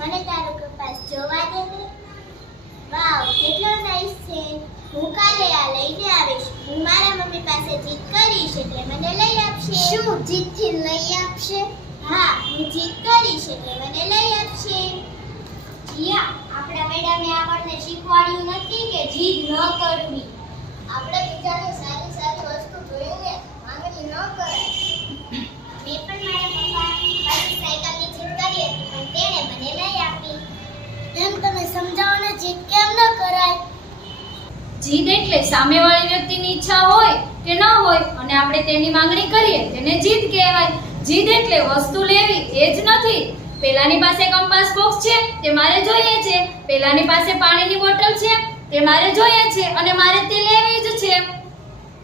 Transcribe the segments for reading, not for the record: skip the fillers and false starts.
મને તારો કપાસ જોવા દે ને. વાવ, કેટલો નાઈસ છે. હું કાલે આ લઈને આવીશ. હું મારા મમ્મી પાસે જીત કરીશ એટલે મને લઈ આપશે. શું જીતથી લઈ આપશે? હા, હું જીત કરીશ એટલે મને લઈ આપશે. જીયા, આપણા મેડમે આપણને શીખવાડ્યું નથી કે જીદ ન કરવી. આપણે બીજાની સારી સારી વસ્તુ જોઈને માંગણી ન કરાય. મેં પણ મારા પપ્પા પાસે સાયકલની જીદ કરી હતી પણ તેણે મને લઈ આપી. એમ તમે સમજાવો ને જીદ કેમ ન કરાય? જીદ એટલે સામેવાળી વ્યક્તિની ઈચ્છા હોય કે ન હોય અને આપણે તેની માંગણી કરીએ તેને જીદ કહેવાય. જીદ એટલે વસ્તુ લેવી એ જ નથી. પેલાની પાસે કંપાસ બોક્સ છે તે મારે જોઈએ છે, પેલાની પાસે પાણીની બોટલ છે તે મારે જોઈએ છે અને મારે તે લેવી જ છે.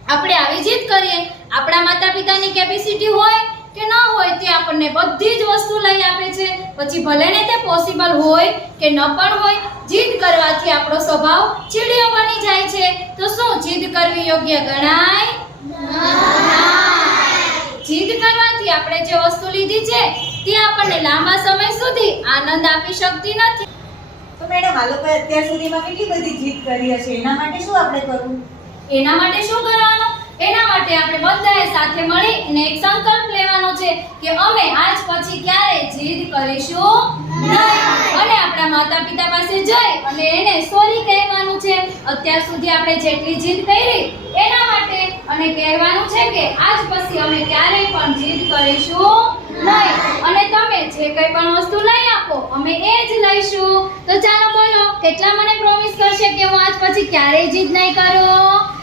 આપણે આવી જીદ કરીએ. આપણા માતા પિતાની કેપેસિટી હોય કે ન હોય તે આપણને બધી જ વસ્તુ લઈ આપે છે, પછી ભલે ને તે પોસિબલ હોય કે ન પણ હોય. જીદ કરવાથી આપણો સ્વભાવ ચીડિયો બની જાય છે. તો શું જીદ કરવી યોગ્ય ગણાય? જીદ કરવાથી આપણે જે વસ્તુ લીધી છે તે આપણને લાંબા સમય સુધી આનંદ આપી શકતી નથી. તો મેડમ આ લોકોએ અત્યાર સુધીમાં કેટલી બધી જીદ કરી હશે, એના માટે શું આપણે કરવું? એના માટે શું કરવાનું? એના માટે આપણે બધાએ સાથે મળીને એક સંકલ્પ લેવાનો છે કે અમે આજ પછી ક્યારેય જીદ કરીશું નહીં. અને આપણા માતા પિતા પાસે જઈ અને એને સોરી કહેવાનું છે અત્યાર સુધી આપણે જેટલી જીદ કરી એના માટે, અને કહેવાનું છે કે આજ પછી અમે ક્યારેય પણ જીદ કરીશું નહીં. અને તમે જે કંઈ પણ વસ્તુ લઈ આપો અમે એ જ લઈશું. તો ચાલો બોલો, કેટલા મને પ્રોમિસ કરશે કે હું આજ પછી ક્યારેય જીદ નહીં કરું?